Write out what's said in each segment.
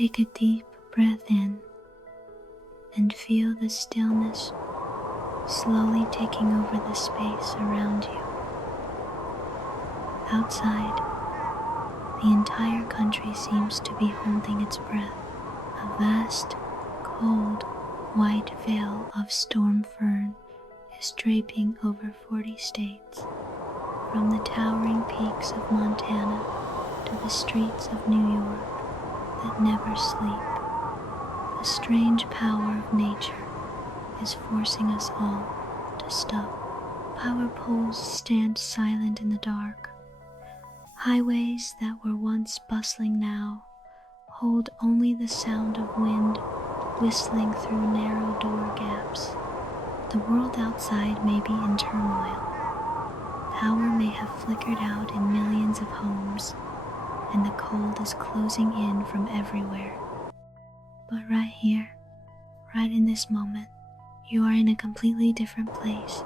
Take a deep breath in and feel the stillness slowly taking over the space around you. Outside, the entire country seems to be holding its breath. A vast, cold, white veil of storm fern is draping over 40 states, from the towering peaks of Montana to the streets of New York that never sleep. The strange power of nature is forcing us all to stop. Power poles stand silent in the dark. Highways that were once bustling now hold only the sound of wind whistling through narrow door gaps. The world outside may be in turmoil. Power may have flickered out in millions of homes, and the cold is closing in from everywhere. But right here, right in this moment, you are in a completely different place.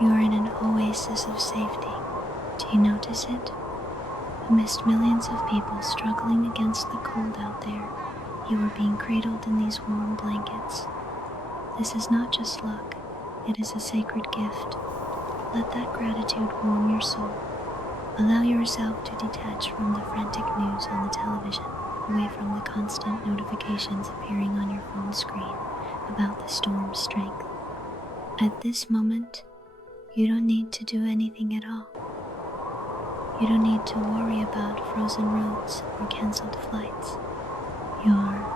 You are in an oasis of safety. Do you notice it? Amidst millions of people struggling against the cold out there, you are being cradled in these warm blankets. This is not just luck, it is a sacred gift. Let that gratitude warm your soul. Allow yourself to detach from the frantic news on the television, away from the constant notifications appearing on your phone screen about the storm's strength. At this moment, you don't need to do anything at all. You don't need to worry about frozen roads or canceled flights. Your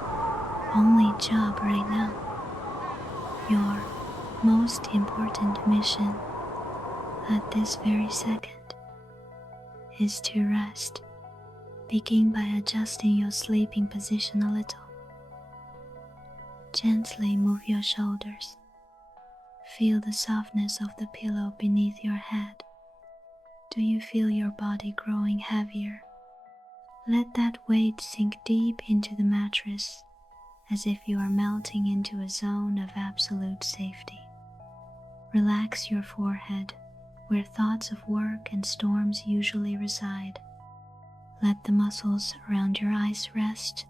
only job right now, your most important mission at this very second, is to rest. Begin by adjusting your sleeping position a little. Gently move your shoulders. Feel the softness of the pillow beneath your head. Do you feel your body growing heavier? Let that weight sink deep into the mattress, as if you are melting into a zone of absolute safety. Relax your forehead, where thoughts of work and storms usually reside. Let the muscles around your eyes rest.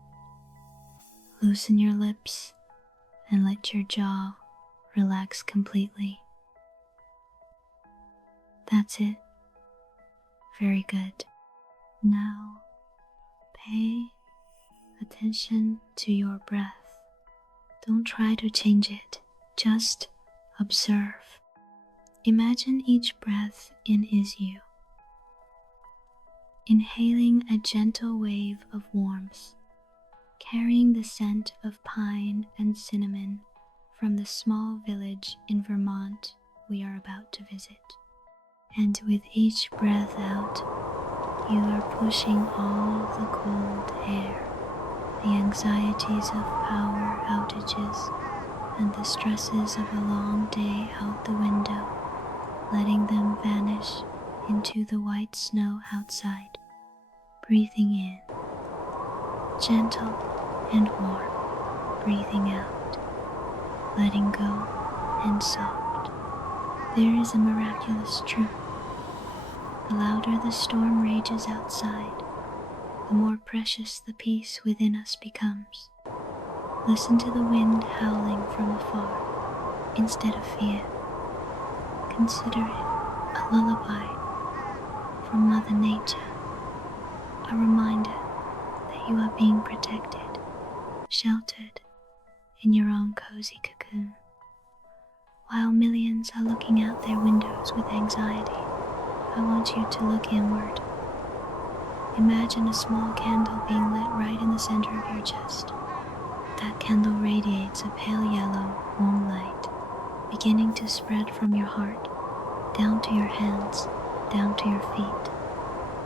Loosen your lips and let your jaw relax completely. That's it. Very good. Now, pay attention to your breath. Don't try to change it, just observe. Imagine each breath in is you, inhaling a gentle wave of warmth, carrying the scent of pine and cinnamon from the small village in Vermont we are about to visit. And with each breath out, you are pushing all the cold air, the anxieties of power outages, and the stresses of a long day out the window, letting them vanish into the white snow outside. Breathing in, gentle and warm. Breathing out, letting go and soft. There is a miraculous truth. The louder the storm rages outside, the more precious the peace within us becomes. Listen to the wind howling from afar instead of fear. Consider it a lullaby from Mother Nature, a reminder that you are being protected, sheltered in your own cozy cocoon. While millions are looking out their windows with anxiety, I want you to look inward. Imagine a small candle being lit right in the center of your chest. That candle radiates a pale yellow, warm light, beginning to spread from your heart, down to your hands, down to your feet,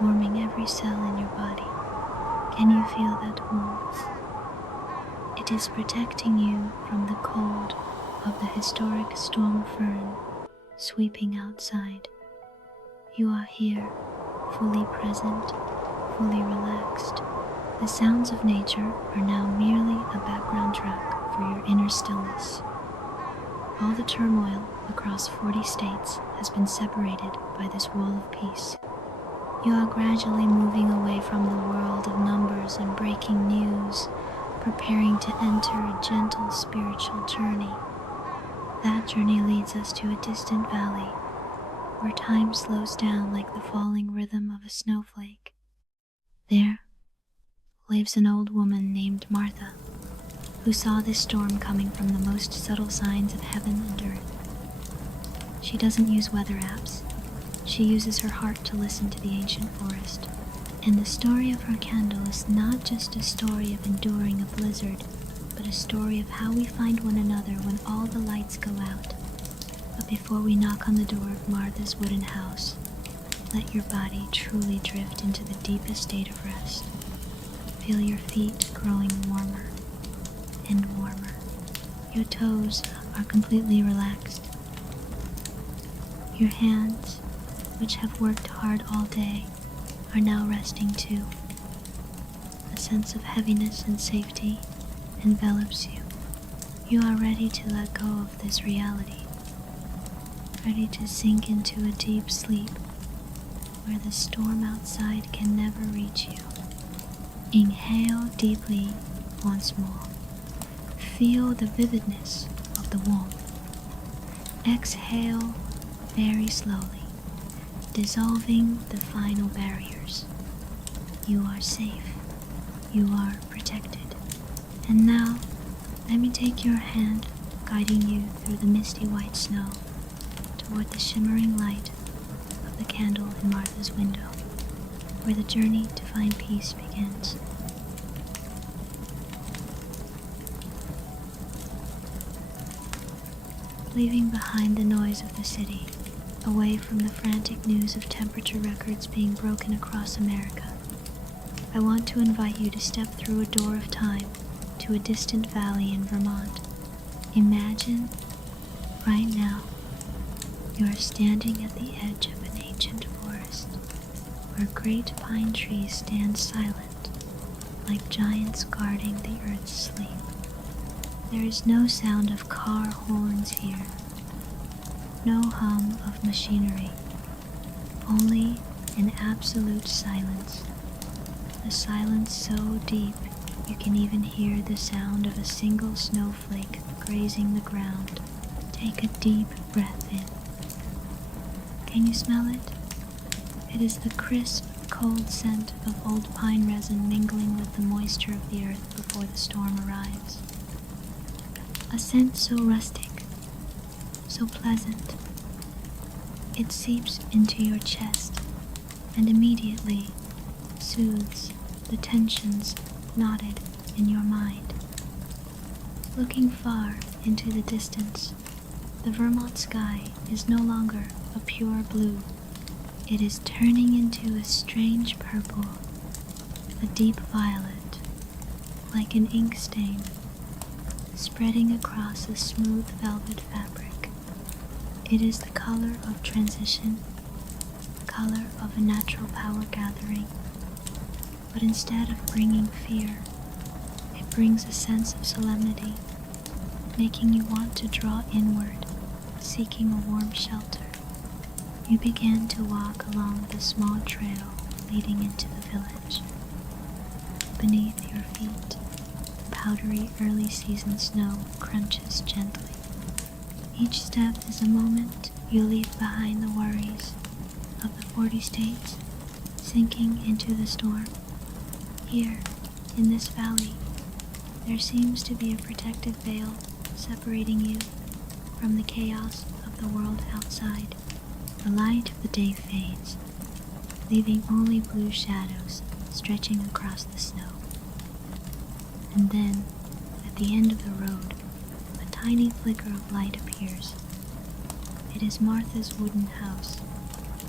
warming every cell in your body. Can you feel that warmth? It is protecting you from the cold of the historic storm fern sweeping outside. You are here, fully present, fully relaxed. The sounds of nature are now merely a background track for your inner stillness. All the turmoil across 40 states has been separated by this wall of peace. You are gradually moving away from the world of numbers and breaking news preparing to enter a gentle spiritual journey. That journey leads us to a distant valley where time slows down like the falling rhythm of a snowflake. There lives an old woman named Martha, who saw this storm coming from the most subtle signs of heaven and earth. She doesn't use weather apps. She uses her heart to listen to the ancient forest. And the story of her candle is not just a story of enduring a blizzard, but a story of how we find one another when all the lights go out. But before we knock on the door of Martha's wooden house, let your body truly drift into the deepest state of rest. Feel your feet growing warmer and warmer. Your toes are completely relaxed. Your hands, which have worked hard all day, are now resting too. A sense of heaviness and safety envelops you. You are ready to let go of this reality, ready to sink into a deep sleep where the storm outside can never reach you. Inhale deeply once more. Feel the vividness of the warmth. Exhale very slowly, dissolving the final barriers. You are safe. You are protected. And now, let me take your hand, guiding you through the misty white snow toward the shimmering light of the candle in Martha's window, where the journey to find peace begins. Leaving behind the noise of the city, away from the frantic news of temperature records being broken across America, I want to invite you to step through a door of time to a distant valley in Vermont. Imagine, right now, you are standing at the edge of an ancient forest where great pine trees stand silent, like giants guarding the earth's sleep. There is no sound of car horns here, no hum of machinery, only an absolute silence. A silence so deep you can even hear the sound of a single snowflake grazing the ground. Take a deep breath in. Can you smell it? It is the crisp, cold scent of old pine resin mingling with the moisture of the earth before the storm arrives. A scent so rustic, so pleasant. It seeps into your chest and immediately soothes the tensions knotted in your mind. Looking far into the distance, the Vermont sky is no longer a pure blue. It is turning into a strange purple, a deep violet, like an ink stain, spreading across a smooth velvet fabric. It is the color of transition, the color of a natural power gathering. But instead of bringing fear, it brings a sense of solemnity, making you want to draw inward, seeking a warm shelter. You begin to walk along the small trail leading into the village. Beneath your feet, powdery early season snow crunches gently. Each step is a moment you leave behind the worries of the 40 states sinking into the storm. Here, in this valley, there seems to be a protective veil separating you from the chaos of the world outside. The light of the day fades, leaving only blue shadows stretching across the snow. And then, at the end of the road, a tiny flicker of light appears. It is Martha's wooden house.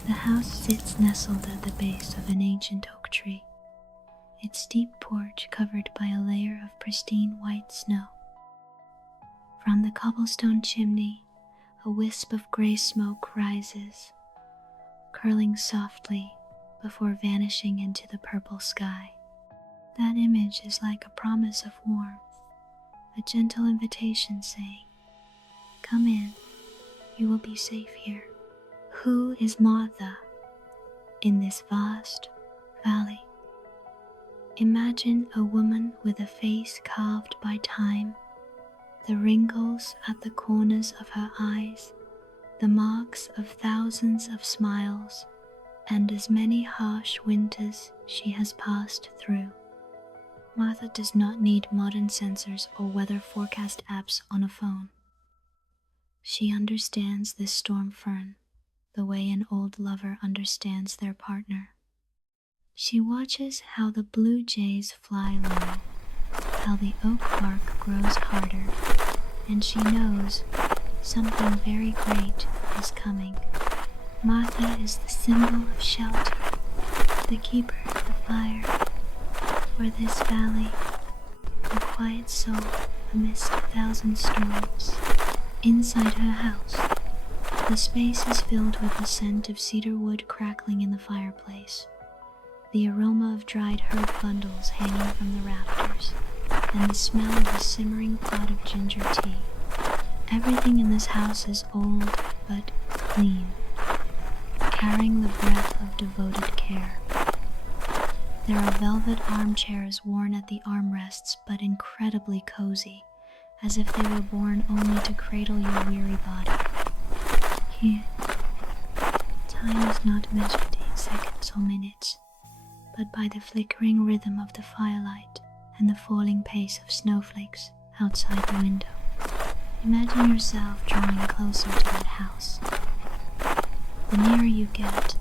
The house sits nestled at the base of an ancient oak tree, its steep porch covered by a layer of pristine white snow. From the cobblestone chimney, a wisp of gray smoke rises, curling softly before vanishing into the purple sky. That image is like a promise of warmth, a gentle invitation saying, "Come in, you will be safe here." Who is Martha in this vast valley? Imagine a woman with a face carved by time, the wrinkles at the corners of her eyes, the marks of thousands of smiles, and as many harsh winters she has passed through. Martha does not need modern sensors or weather forecast apps on a phone. She understands this storm fern the way an old lover understands their partner. She watches how the blue jays fly low, how the oak bark grows harder, and she knows something very great is coming. Martha is the symbol of shelter, the keeper of the fire, for this valley, a quiet soul amidst 1,000 storms. Inside her house, the space is filled with the scent of cedar wood crackling in the fireplace, the aroma of dried herb bundles hanging from the rafters, and the smell of a simmering pot of ginger tea. Everything in this house is old but clean, carrying the breath of devoted care. There are velvet armchairs worn at the armrests but incredibly cozy, as if they were born only to cradle your weary body. Here, time is not measured in seconds or minutes, but by the flickering rhythm of the firelight and the falling pace of snowflakes outside the window. Imagine yourself drawing closer to that house. The nearer you get,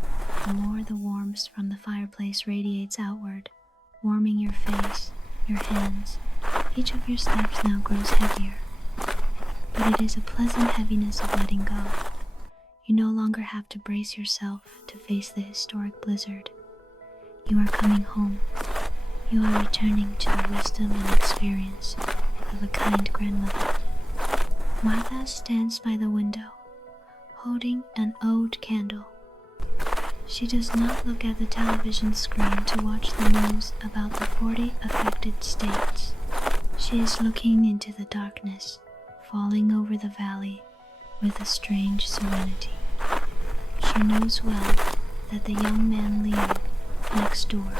the more the warmth from the fireplace radiates outward, warming your face, your hands. Each of your steps now grows heavier, but it is a pleasant heaviness of letting go. You no longer have to brace yourself to face the historic blizzard. You are coming home. You are returning to the wisdom and experience of a kind grandmother. Martha stands by the window, holding an old candle. She does not look at the television screen to watch the news about the 40 affected states. She is looking into the darkness, falling over the valley with a strange serenity. She knows well that the young man Leo, next door,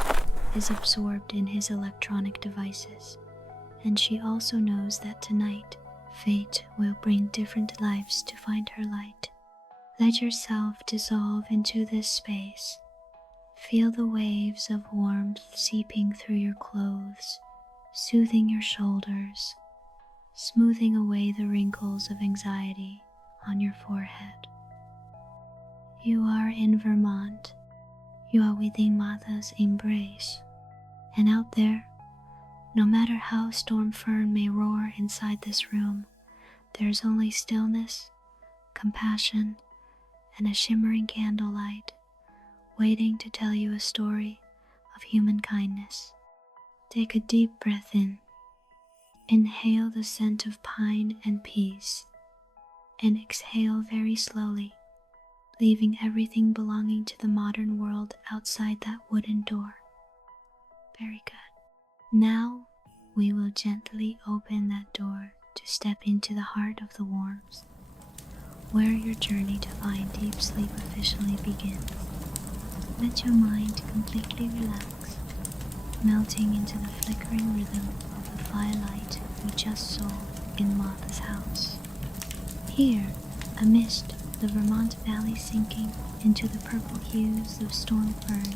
is absorbed in his electronic devices, and she also knows that tonight, fate will bring different lives to find her light. Let yourself dissolve into this space. Feel the waves of warmth seeping through your clothes, soothing your shoulders, smoothing away the wrinkles of anxiety on your forehead. You are in Vermont. You are within Martha's embrace. And out there, no matter how storm fern may roar inside this room, there's only stillness, compassion, and a shimmering candlelight waiting to tell you a story of human kindness. Take a deep breath in. Inhale the scent of pine and peace, and exhale very slowly, leaving everything belonging to the modern world outside that wooden door. Very good. Now we will gently open that door to step into the heart of the warmth, where your journey to find deep sleep officially begins. Let your mind completely relax, melting into the flickering rhythm of the firelight you just saw in Martha's house. Here, amidst the Vermont valley sinking into the purple hues of storm fern,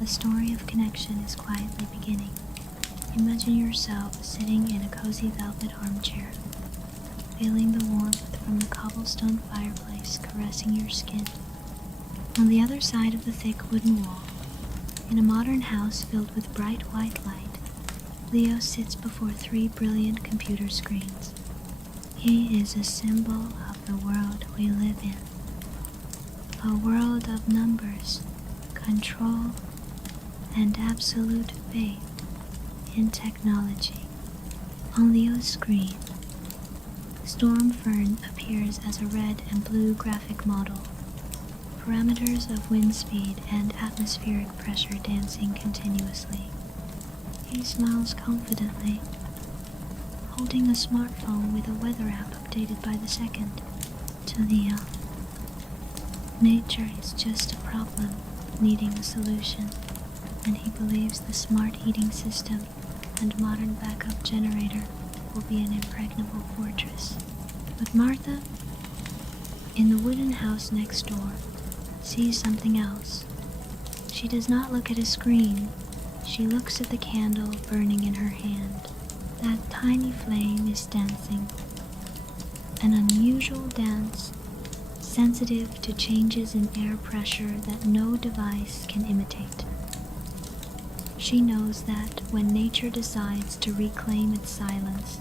the story of connection is quietly beginning. Imagine yourself sitting in a cozy velvet armchair, feeling the warmth from the cobblestone fireplace caressing your skin. On the other side of the thick wooden wall, in a modern house filled with bright white light, Leo sits before 3 brilliant computer screens. He is a symbol of the world we live in. A world of numbers, control, and absolute faith in technology. On Leo's screen, storm fern appears as a red and blue graphic model, parameters of wind speed and atmospheric pressure dancing continuously. He smiles confidently, holding a smartphone with a weather app updated by the second. To Leo, nature is just a problem needing a solution. and he believes the smart heating system and modern backup generator will be an impregnable fortress. But Martha, in the wooden house next door, sees something else. She does not look at a screen. She looks at the candle burning in her hand. That tiny flame is dancing, an unusual dance, sensitive to changes in air pressure that no device can imitate. She knows that when nature decides to reclaim its silence,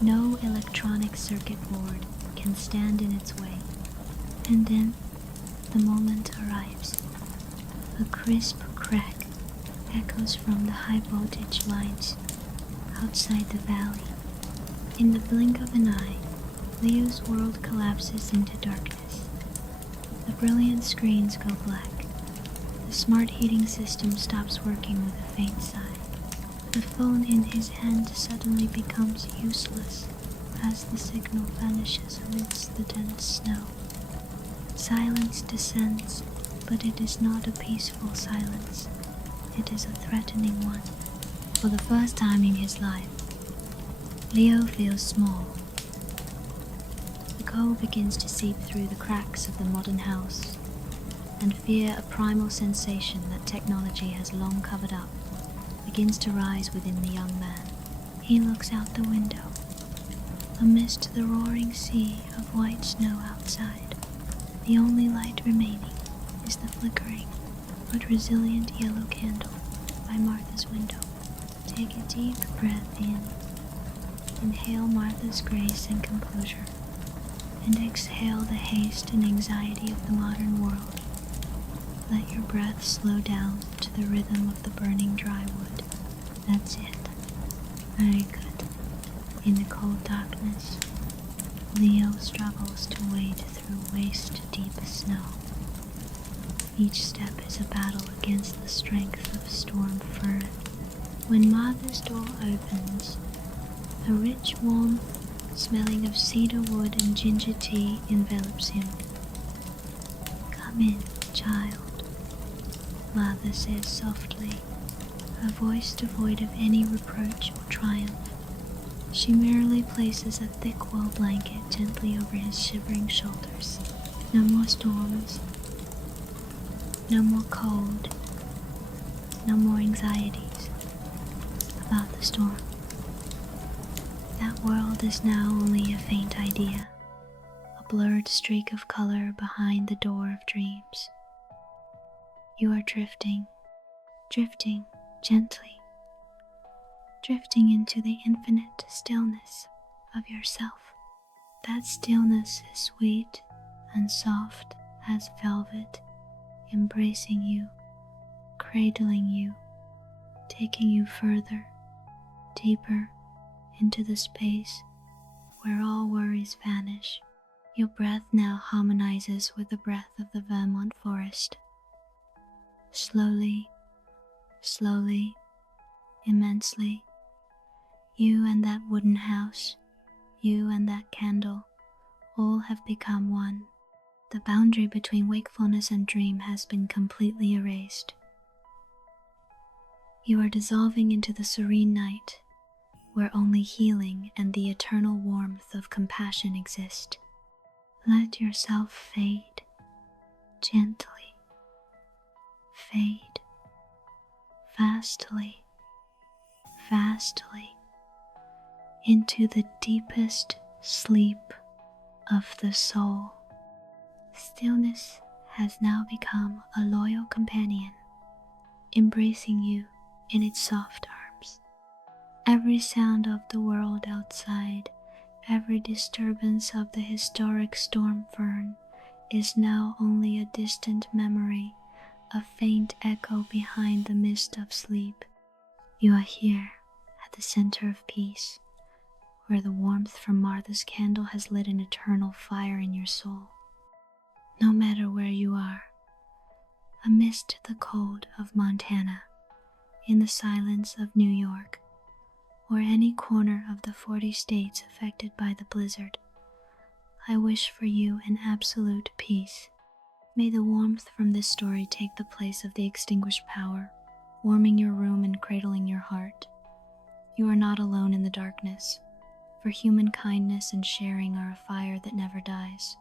no electronic circuit board can stand in its way. And then the moment arrives. A crisp crack echoes from the high voltage lines outside the valley. In the blink of an eye, Leo's world collapses into darkness. The brilliant screens go black. The smart heating system stops working with a faint sigh. The phone in his hand suddenly becomes useless as the signal vanishes amidst the dense snow. Silence descends, but it is not a peaceful silence. It is a threatening one. For the first time in his life, Leo feels small. The cold begins to seep through the cracks of the modern house, and fear, a primal sensation that technology has long covered up, begins to rise within the young man. He looks out the window. Amidst the roaring sea of white snow outside, the only light remaining is the flickering but resilient yellow candle by Martha's window. Take a deep breath in. Inhale Martha's grace and composure, and exhale the haste and anxiety of the modern world. Let your breath slow down to the rhythm of the burning dry wood. That's it. Very good. In the cold darkness, Leo struggles to wade through waist-deep snow. Each step is a battle against the strength of storm fern. When Martha's door opens, a rich warmth smelling of cedar wood and ginger tea envelops him. Come in, child, Martha says softly, her voice devoid of any reproach or triumph. She merely places a thick wool blanket gently over his shivering shoulders. No more storms, no more cold, no more anxieties about the storm. That world is now only a faint idea, a blurred streak of color behind the door of dreams. You are drifting, drifting gently, drifting into the infinite stillness of yourself. That stillness is sweet and soft as velvet, embracing you, cradling you, taking you further, deeper into the space where all worries vanish. Your breath now harmonizes with the breath of the Vermont forest. Slowly, slowly, immensely, you and that wooden house, you and that candle, all have become one. The boundary between wakefulness and dream has been completely erased. You are dissolving into the serene night, where only healing and the eternal warmth of compassion exist. Let yourself fade, gently, fade, fastly, fastly, into the deepest sleep of the soul. Stillness has now become a loyal companion, embracing you in its soft arms. Every sound of the world outside, every disturbance of the historic storm fern is now only a distant memory, a faint echo behind the mist of sleep. You are here at the center of peace, where the warmth from Martha's candle has lit an eternal fire in your soul. No matter where you are, amidst the cold of Montana, in the silence of New York, or any corner of the 40 states affected by the blizzard, I wish for you an absolute peace. May the warmth from this story take the place of the extinguished power. warming your room and cradling your heart. You are not alone in the darkness, for human kindness and sharing are a fire that never dies.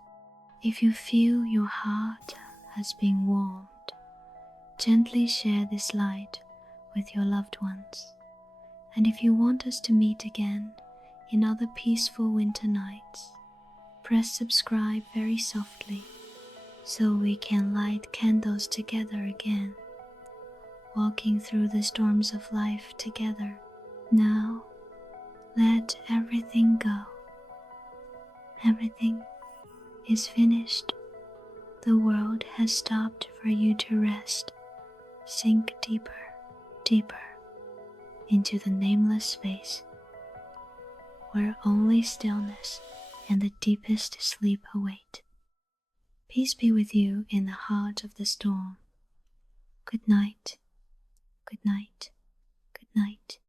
If you feel your heart has been warmed, gently share this light with your loved ones. And if you want us to meet again in other peaceful winter nights, press subscribe very softly so we can light candles together again, walking through the storms of life together. Now, let everything go. Everything is finished. The world has stopped for you to rest. Sink deeper, deeper into the nameless space where only stillness and the deepest sleep await. Peace be with you in the heart of the storm. Good night, good night, good night.